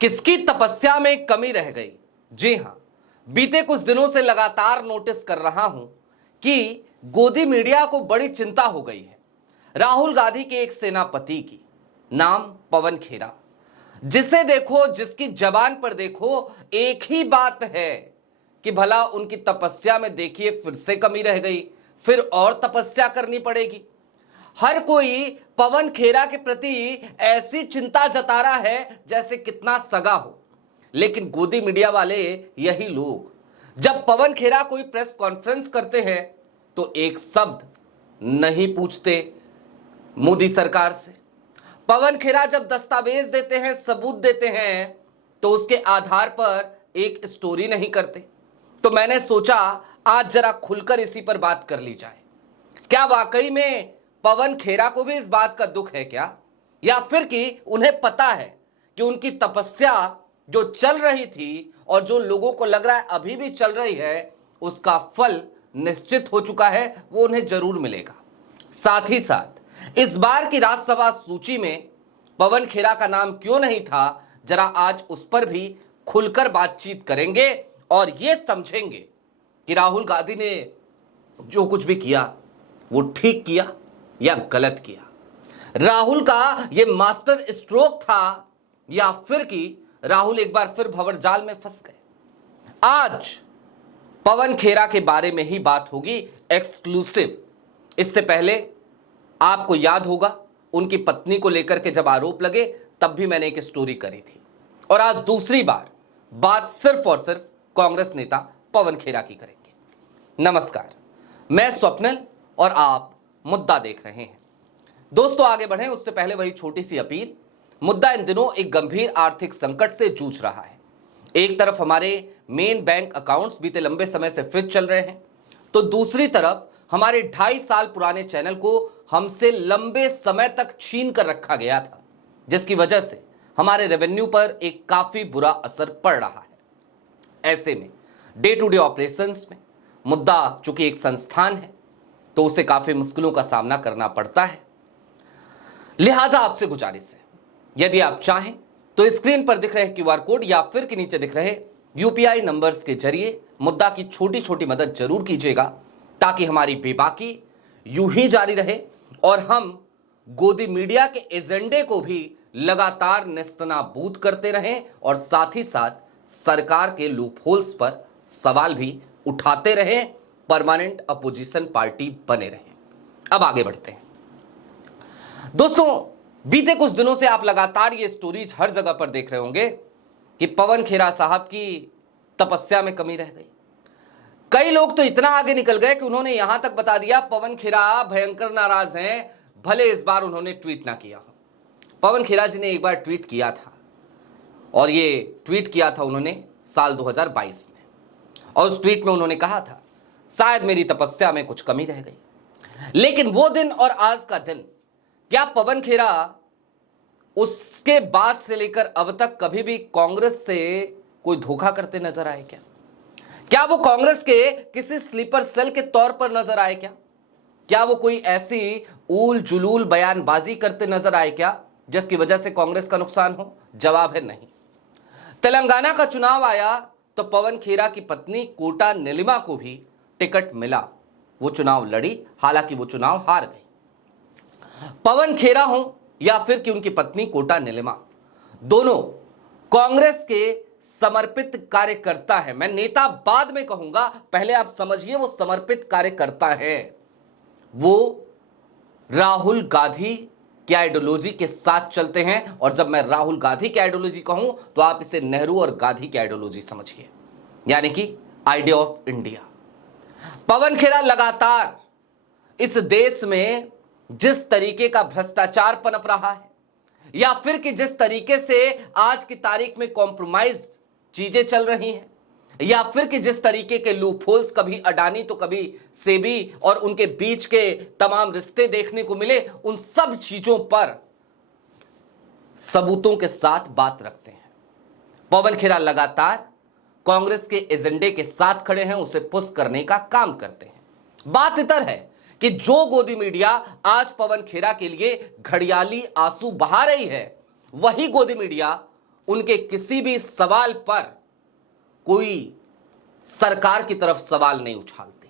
किसकी तपस्या में कमी रह गई? जी हां, बीते कुछ दिनों से लगातार नोटिस कर रहा हूं कि गोदी मीडिया को बड़ी चिंता हो गई है राहुल गांधी के एक सेनापति की, नाम पवन खेरा। जिसे देखो, जिसकी जबान पर देखो, एक ही बात है कि भला उनकी तपस्या में देखिए फिर से कमी रह गई, फिर और तपस्या करनी पड़ेगी। हर कोई पवन खेरा के प्रति ऐसी चिंता जता रहा है जैसे कितना सगा हो। लेकिन गोदी मीडिया वाले यही लोग जब पवन खेरा कोई प्रेस कॉन्फ्रेंस करते हैं तो एक शब्द नहीं पूछते मोदी सरकार से। पवन खेरा जब दस्तावेज देते हैं, सबूत देते हैं, तो उसके आधार पर एक स्टोरी नहीं करते। तो मैंने सोचा आज जरा खुलकर इसी पर बात कर ली जाए। क्या वाकई में पवन खेरा को भी इस बात का दुख है क्या, या फिर कि उन्हें पता है कि उनकी तपस्या जो चल रही थी और जो लोगों को लग रहा है अभी भी चल रही है, उसका फल निश्चित हो चुका है, वो उन्हें जरूर मिलेगा। साथ ही साथ इस बार की राज्यसभा सूची में पवन खेरा का नाम क्यों नहीं था, जरा आज उस पर भी खुलकर बातचीत करेंगे और यह समझेंगे कि राहुल गांधी ने जो कुछ भी किया वो ठीक किया या गलत किया। राहुल का ये मास्टर स्ट्रोक था या फिर कि राहुल एक बार फिर भंवरजाल में फंस गए। आज पवन खेरा के बारे में ही बात होगी, एक्सक्लूसिव। इससे पहले आपको याद होगा उनकी पत्नी को लेकर के जब आरोप लगे तब भी मैंने एक स्टोरी करी थी, और आज दूसरी बार बात सिर्फ और सिर्फ कांग्रेस नेता पवन खेरा की करेंगे। नमस्कार, मैं स्वप्निल और आप मुद्दा देख रहे हैं। दोस्तों, आगे बढ़ें उससे पहले वही छोटी सी अपील। मुद्दा इन दिनों एक गंभीर आर्थिक संकट से जूझ रहा है। एक तरफ हमारे मेन बैंक अकाउंट्स बीते लंबे समय से फ्रीज चल रहे हैं, तो दूसरी तरफ हमारे 2.5 साल पुराने चैनल को हमसे लंबे समय तक छीन कर रखा गया था, जिसकी वजह से हमारे रेवेन्यू पर एक काफी बुरा असर पड़ रहा है। ऐसे में डे टू डे ऑपरेशंस में मुद्दा चूंकि एक संस्थान है तो उसे काफी मुश्किलों का सामना करना पड़ता है। लिहाजा आपसे गुजारिश है, यदि आप चाहें तो स्क्रीन पर दिख रहे क्यूआर कोड या फिर के नीचे दिख रहे यूपीआई नंबर्स के जरिए मुद्दा की छोटी छोटी मदद जरूर कीजिएगा, ताकि हमारी बेबाकी यूं ही जारी रहे और हम गोदी मीडिया के एजेंडे को भी लगातार नेस्तनाबूद करते रहें और साथ ही साथ सरकार के लूपहोल्स पर सवाल भी उठाते रहें, परमानेंट अपोजिशन पार्टी बने रहें। अब आगे बढ़ते हैं। दोस्तों, बीते कुछ दिनों से आप लगातार ये स्टोरीज हर जगह पर देख रहे होंगे कि पवन खेरा साहब की तपस्या में कमी रह गई। कई लोग तो इतना आगे निकल गए कि उन्होंने यहां तक बता दिया पवन खेरा भयंकर नाराज हैं, भले इस बार उन्होंने ट्वीट ना किया हो। पवन खेरा जी ने एक बार ट्वीट किया था, और ये ट्वीट किया था उन्होंने साल 2022 में, और उस ट्वीट में उन्होंने कहा था शायद मेरी तपस्या में कुछ कमी रह गई। लेकिन वो दिन और आज का दिन, क्या पवन खेरा उसके बाद से लेकर अब तक कभी भी कांग्रेस से कोई धोखा करते नजर आए क्या? क्या वो कांग्रेस के किसी स्लीपर सेल के तौर पर नजर आए क्या? क्या वो कोई ऐसी ऊल जुलूल बयानबाजी करते नजर आए क्या जिसकी वजह से कांग्रेस का नुकसान हो? जवाब है नहीं। तेलंगाना का चुनाव आया तो पवन खेरा की पत्नी कोटा नीलिमा को भी टिकट मिला, वो चुनाव लड़ी, हालांकि वो चुनाव हार गई। पवन खेरा हो या फिर कि उनकी पत्नी कोटा नीलिमा, दोनों कांग्रेस के समर्पित कार्यकर्ता है। मैं नेता बाद में कहूंगा, पहले आप समझिए वो समर्पित कार्यकर्ता है। वो राहुल गांधी की आइडियोलॉजी के साथ चलते हैं, और जब मैं राहुल गांधी की आइडियोलॉजी कहूं तो आप इसे नेहरू और गांधी की आइडियोलॉजी समझिए, यानी कि आइडिया ऑफ इंडिया। पवन खेरा लगातार इस देश में जिस तरीके का भ्रष्टाचार पनप रहा है, या फिर कि जिस तरीके से आज की तारीख में कॉम्प्रोमाइज चीजें चल रही हैं, या फिर कि जिस तरीके के लूपहोल्स, कभी अडानी तो कभी सेबी, और उनके बीच के तमाम रिश्ते देखने को मिले, उन सब चीजों पर सबूतों के साथ बात रखते हैं। पवन खेरा लगातार कांग्रेस के एजेंडे के साथ खड़े हैं, उसे पुश करने का काम करते हैं। बात इतर है कि जो गोदी मीडिया आज पवन खेरा के लिए घड़ियाली आंसू बहा रही है, वही गोदी मीडिया उनके किसी भी सवाल पर कोई सरकार की तरफ सवाल नहीं उछालती,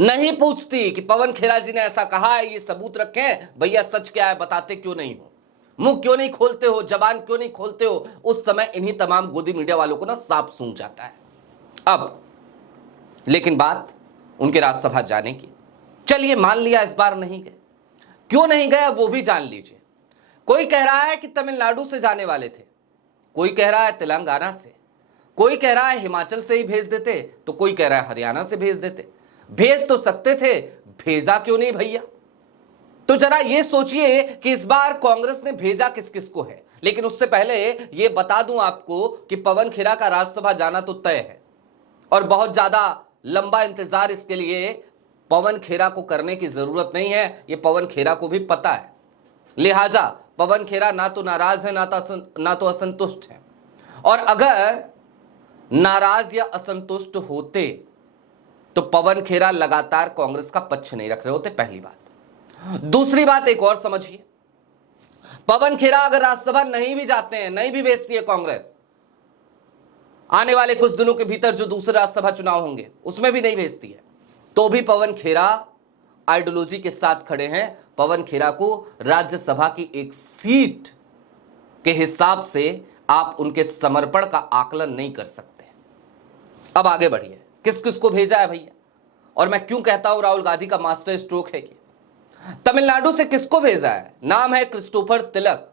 नहीं पूछती कि पवन खेरा जी ने ऐसा कहा है, ये सबूत रखें भैया, सच क्या है, बताते क्यों नहीं हो, मुंह क्यों नहीं खोलते हो, जबान क्यों नहीं खोलते हो। उस समय इन्हीं तमाम गोदी मीडिया वालों को ना सांप सूंघ जाता है। अब लेकिन बात उनके राज्यसभा जाने की, चलिए मान लिया इस बार नहीं गए, क्यों नहीं गए वो भी जान लीजिए। कोई कह रहा है कि तमिलनाडु से जाने वाले थे, कोई कह रहा है तेलंगाना से, कोई कह रहा है हिमाचल से ही भेज देते, तो कोई कह रहा है हरियाणा से भेज देते। भेज तो सकते थे, भेजा क्यों नहीं भैया। तो जरा ये सोचिए कि इस बार कांग्रेस ने भेजा किस किस को है। लेकिन उससे पहले ये बता दूं आपको कि पवन खेरा का राज्यसभा जाना तो तय है और बहुत ज्यादा लंबा इंतजार इसके लिए पवन खेरा को करने की जरूरत नहीं है, ये पवन खेरा को भी पता है। लिहाजा पवन खेरा ना तो नाराज है ना तो असंतुष्ट है, और अगर नाराज या असंतुष्ट होते तो पवन खेरा लगातार कांग्रेस का पक्ष नहीं रख रहे होते, पहली बात। दूसरी बात एक और समझिए, पवन खेरा अगर राज्यसभा नहीं भी जाते हैं, नहीं भी भेजती है कांग्रेस, आने वाले कुछ दिनों के भीतर जो दूसरे राज्यसभा चुनाव होंगे उसमें भी नहीं भेजती है, तो भी पवन खेरा आइडियोलॉजी के साथ खड़े हैं। पवन खेरा को राज्यसभा की एक सीट के हिसाब से आप उनके समर्पण का आकलन नहीं कर सकते। अब आगे बढ़िए, किस किस को भेजा है भैया, और मैं क्यों कहता हूं राहुल गांधी का मास्टर स्ट्रोक है कि तमिलनाडु से किसको भेजा है। नाम है क्रिस्टोफर तिलक,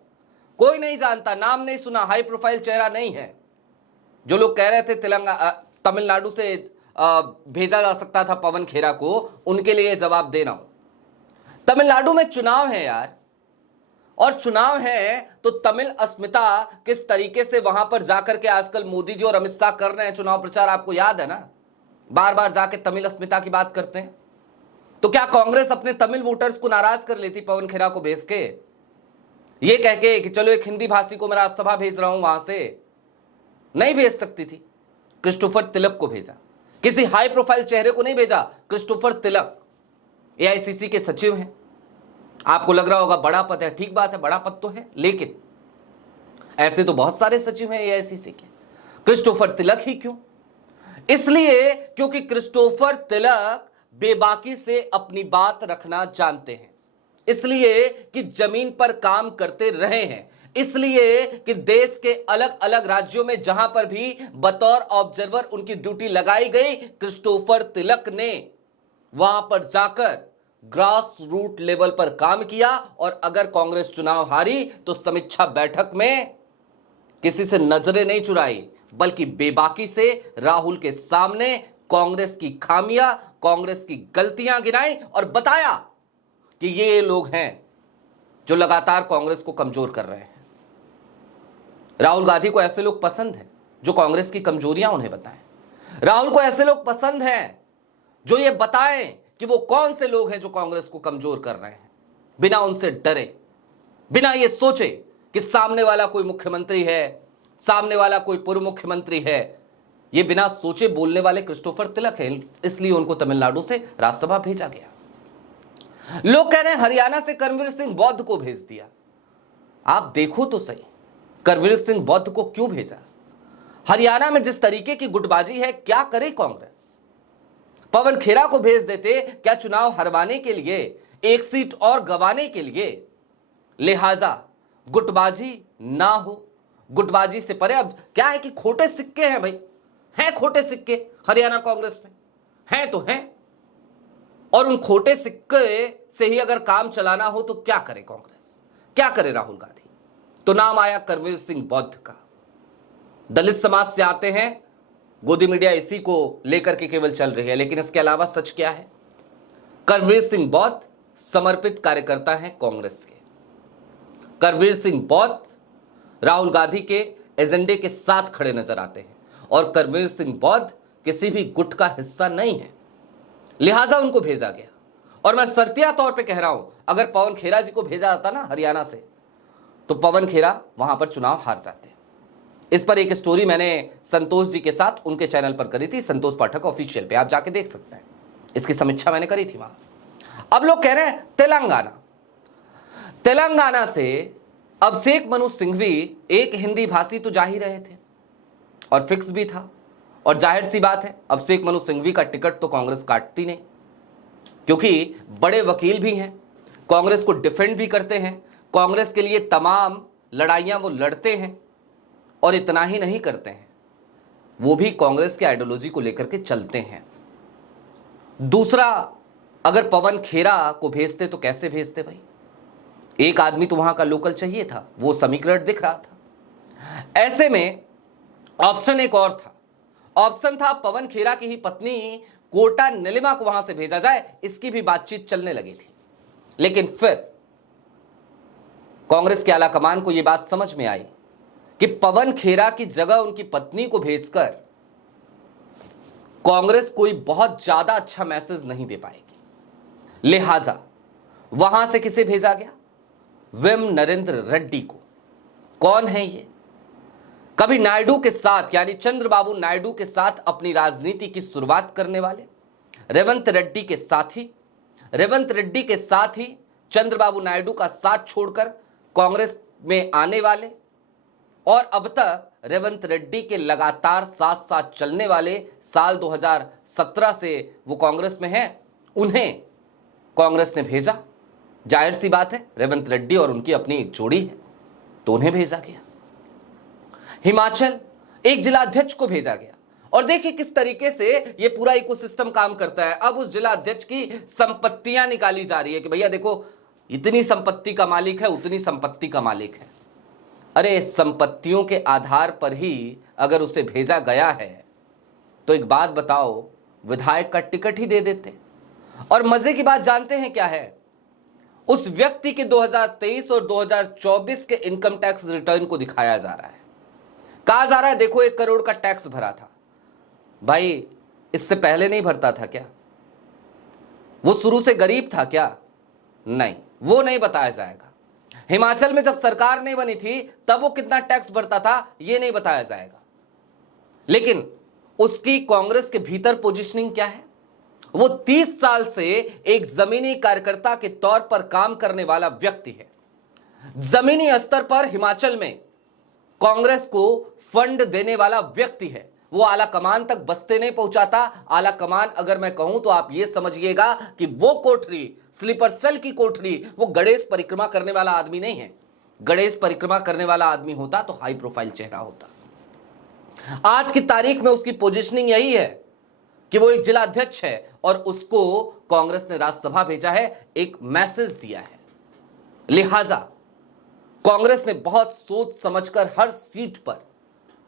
कोई नहीं जानता, नाम नहीं सुना, हाई प्रोफाइल चेहरा नहीं है। जो लोग कह रहे थे तमिलनाडु से भेजा जा सकता था पवन खेरा को, उनके लिए जवाब देना हो। तमिलनाडु में चुनाव है यार, और चुनाव है तो तमिल अस्मिता किस तरीके से वहां पर जाकर के आजकल मोदी जी और अमित शाह कर रहे हैं चुनाव प्रचार, आपको याद है ना, बार बार जाके तमिल अस्मिता की बात करते हैं। तो क्या कांग्रेस अपने तमिल वोटर्स को नाराज कर लेती पवन खेरा को भेज के, ये कह के कि चलो एक हिंदी भाषी को मैं राज्यसभा भेज रहा हूं, वहां से नहीं भेज सकती थी। क्रिस्टोफर तिलक को भेजा, किसी हाई प्रोफाइल चेहरे को नहीं भेजा। क्रिस्टोफर तिलक एआईसीसी के सचिव हैं, आपको लग रहा होगा बड़ा पद है, ठीक बात है, बड़ा पद तो है, लेकिन ऐसे तो बहुत सारे सचिव हैं एआईसीसी के, क्रिस्टोफर तिलक ही क्यों? इसलिए क्योंकि क्रिस्टोफर तिलक बेबाकी से अपनी बात रखना जानते हैं, इसलिए कि जमीन पर काम करते रहे हैं, इसलिए कि देश के अलग अलग राज्यों में जहां पर भी बतौर ऑब्जर्वर उनकी ड्यूटी लगाई गई, क्रिस्टोफर तिलक ने वहां पर जाकर ग्रास रूट लेवल पर काम किया। और अगर कांग्रेस चुनाव हारी तो समीक्षा बैठक में किसी से नजरें नहीं चुराई, बल्कि बेबाकी से राहुल के सामने कांग्रेस की खामियां, कांग्रेस की गलतियां गिनाई और बताया कि ये लोग हैं जो लगातार कांग्रेस को कमजोर कर रहे हैं। राहुल गांधी को ऐसे लोग पसंद हैं जो कांग्रेस की कमजोरियां उन्हें बताएं। राहुल को ऐसे लोग पसंद हैं जो ये बताएं कि वो कौन से लोग हैं जो कांग्रेस को कमजोर कर रहे हैं, बिना उनसे डरे, बिना ये सोचे कि सामने वाला कोई मुख्यमंत्री है, सामने वाला कोई पूर्व मुख्यमंत्री है। ये बिना सोचे बोलने वाले क्रिस्टोफर तिलक है, इसलिए उनको तमिलनाडु से राज्यसभा भेजा गया। लोग कह रहे हैं हरियाणा से करवीर सिंह बौद्ध को भेज दिया। आप देखो तो सही, करवीर सिंह बौद्ध को क्यों भेजा? हरियाणा में जिस तरीके की गुटबाजी है, क्या करे कांग्रेस? पवन खेरा को भेज देते, क्या चुनाव हरवाने के लिए, एक सीट और गंवाने के लिए? लिहाजा गुटबाजी ना हो, गुटबाजी से परे। अब क्या है कि खोटे सिक्के हैं भाई, हैं खोटे सिक्के हरियाणा कांग्रेस में, हैं तो हैं, और उन खोटे सिक्के से ही अगर काम चलाना हो तो क्या करे कांग्रेस, क्या करे राहुल गांधी? तो नाम आया करवीर सिंह बौद्ध का। दलित समाज से आते हैं, गोदी मीडिया इसी को लेकर के केवल चल रही है, लेकिन इसके अलावा सच क्या है? करवीर सिंह बौद्ध समर्पित कार्यकर्ता हैं कांग्रेस के। करवीर सिंह बौद्ध राहुल गांधी के एजेंडे के साथ खड़े नजर आते हैं, और करवीर सिंह बौद्ध किसी भी गुट का हिस्सा नहीं है, लिहाजा उनको भेजा गया। और मैं शर्तिया तौर पे कह रहा हूं, अगर पवन खेरा जी को भेजा जाता ना हरियाणा से, तो पवन खेरा वहां पर चुनाव हार जाते। इस पर एक स्टोरी मैंने संतोष जी के साथ उनके चैनल पर करी थी, संतोष पाठक ऑफिशियल पे, आप जाके देख सकते हैं, इसकी समीक्षा मैंने करी थी वहां। अब लोग कह रहे हैं तेलंगाना से अभिषेक मनु सिंघवी एक हिंदी भाषी तो जा ही रहे थे और फिक्स भी था, और जाहिर सी बात है अभिषेक मनु सिंघवी का टिकट तो कांग्रेस काटती नहीं, क्योंकि बड़े वकील भी हैं, कांग्रेस को डिफेंड भी करते हैं, कांग्रेस के लिए तमाम लड़ाइयां वो लड़ते हैं, और इतना ही नहीं करते हैं, वो भी कांग्रेस के आइडियोलॉजी को लेकर के चलते हैं। दूसरा, अगर पवन खेरा को भेजते तो कैसे भेजते भाई? एक आदमी तो वहां का लोकल चाहिए था, वो समीकरण दिख रहा था। ऐसे में ऑप्शन एक और था, ऑप्शन था पवन खेरा की ही पत्नी कोटा नीलिमा को वहां से भेजा जाए, इसकी भी बातचीत चलने लगी थी। लेकिन फिर कांग्रेस के आला कमान को यह बात समझ में आई कि पवन खेरा की जगह उनकी पत्नी को भेजकर कांग्रेस कोई बहुत ज्यादा अच्छा मैसेज नहीं दे पाएगी, लिहाजा वहां से किसे भेजा गया? वेम नरेंद्र रेड्डी को। कौन है ये? कभी नायडू के साथ यानी चंद्रबाबू नायडू के साथ अपनी राजनीति की शुरुआत करने वाले, रेवंत रेड्डी के साथ ही चंद्रबाबू नायडू का साथ छोड़कर कांग्रेस में आने वाले, और अब तक रेवंत रेड्डी के लगातार साथ साथ चलने वाले, साल 2017 से वो कांग्रेस में हैं, उन्हें कांग्रेस ने भेजा। जाहिर सी बात है रेवंत रेड्डी और उनकी अपनी एक जोड़ी है, तो उन्हें भेजा गया। हिमाचल एक जिला अध्यक्ष को भेजा गया, और देखिए किस तरीके से ये पूरा इकोसिस्टम काम करता है। अब उस जिला अध्यक्ष की संपत्तियां निकाली जा रही है कि भैया देखो इतनी संपत्ति का मालिक है, उतनी संपत्ति का मालिक है। अरे संपत्तियों के आधार पर ही अगर उसे भेजा गया है तो एक बात बताओ, विधायक का टिकट ही दे देते। और मजे की बात जानते हैं क्या है? उस व्यक्ति के 2023 और 2024 के इनकम टैक्स रिटर्न को दिखाया जा रहा है, कहा जा रहा है देखो 1 करोड़ का टैक्स भरा था। भाई इससे पहले नहीं भरता था क्या? वो शुरू से गरीब था क्या? नहीं, वो नहीं बताया जाएगा। हिमाचल में जब सरकार नहीं बनी थी तब वो कितना टैक्स भरता था, ये नहीं बताया जाएगा। लेकिन उसकी कांग्रेस के भीतर पोजीशनिंग क्या है? वो 30 साल से एक जमीनी कार्यकर्ता के तौर पर काम करने वाला व्यक्ति है। जमीनी स्तर पर हिमाचल में कांग्रेस को फंड देने वाला व्यक्ति है। वो आला कमान तक बस्ते नहीं पहुंचाता। आला कमान अगर मैं कहूं तो आप ये समझिएगा कि वो कोठरी, स्लीपर सेल की कोठरी, वो गणेश परिक्रमा करने वाला आदमी नहीं है। गणेश परिक्रमा करने वाला आदमी होता तो हाई प्रोफाइल चेहरा होता। आज की तारीख में उसकी पोजीशनिंग यही है कि वो एक जिला अध्यक्ष है और उसको कांग्रेस ने राज्यसभा भेजा है, एक मैसेज दिया है। लिहाजा कांग्रेस ने बहुत सोच समझकर हर सीट पर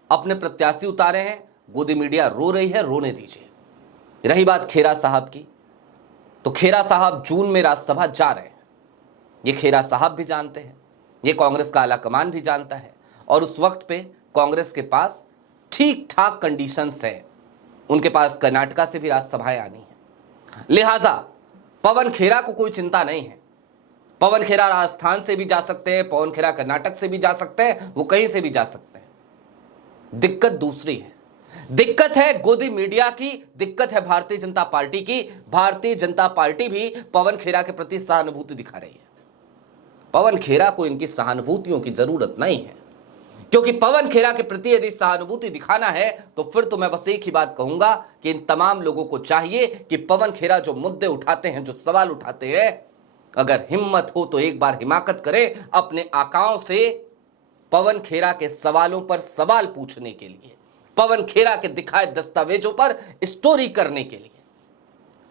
अपने प्रत्याशी उतारे हैं। गोदी मीडिया रो रही है, रोने दीजिए। रही बात खेरा साहब की, तो खेरा साहब जून में राज्यसभा जा रहे हैं। ये खेरा साहब भी जानते हैं, ये कांग्रेस का आला कमान भी जानता है, और उस वक्त पे कांग्रेस के पास ठीक ठाक कंडीशंस है। उनके पास कर्नाटका से भी राज्यसभाएं आनी है। लिहाजा पवन खेरा को कोई चिंता नहीं है। पवन खेरा राजस्थान से भी जा सकते हैं, पवन खेरा कर्नाटक से भी जा सकते हैं, वो कहीं से भी जा सकते हैं। दिक्कत दूसरी है, दिक्कत है गोदी मीडिया की, दिक्कत है भारतीय जनता पार्टी की। भारतीय जनता पार्टी भी पवन खेरा के प्रति सहानुभूति दिखा रही है। पवन खेरा को इनकी सहानुभूतियों की जरूरत नहीं है, क्योंकि पवन खेरा के प्रति यदि सहानुभूति दिखाना है तो फिर तो मैं बस एक ही बात कहूंगा कि इन तमाम लोगों को चाहिए कि पवन खेरा जो मुद्दे उठाते हैं, जो सवाल उठाते हैं, अगर हिम्मत हो तो एक बार हिमाकत करें अपने आकाओं से पवन खेरा के सवालों पर सवाल पूछने के लिए, पवन खेरा के दिखाए दस्तावेजों पर स्टोरी करने के लिए।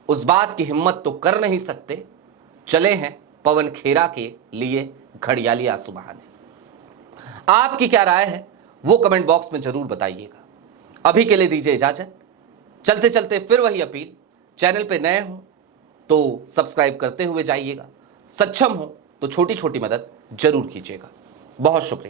उस बात की हिम्मत तो कर नहीं सकते, चले हैं पवन खेरा के लिए घड़ियाली आंसू बहाने। आपकी क्या राय है वो कमेंट बॉक्स में जरूर बताइएगा। अभी के लिए दीजिए इजाजत। चलते चलते फिर वही अपील, चैनल पे नए हो तो सब्सक्राइब करते हुए जाइएगा, सक्षम हो तो छोटी छोटी मदद जरूर कीजिएगा। बहुत शुक्रिया।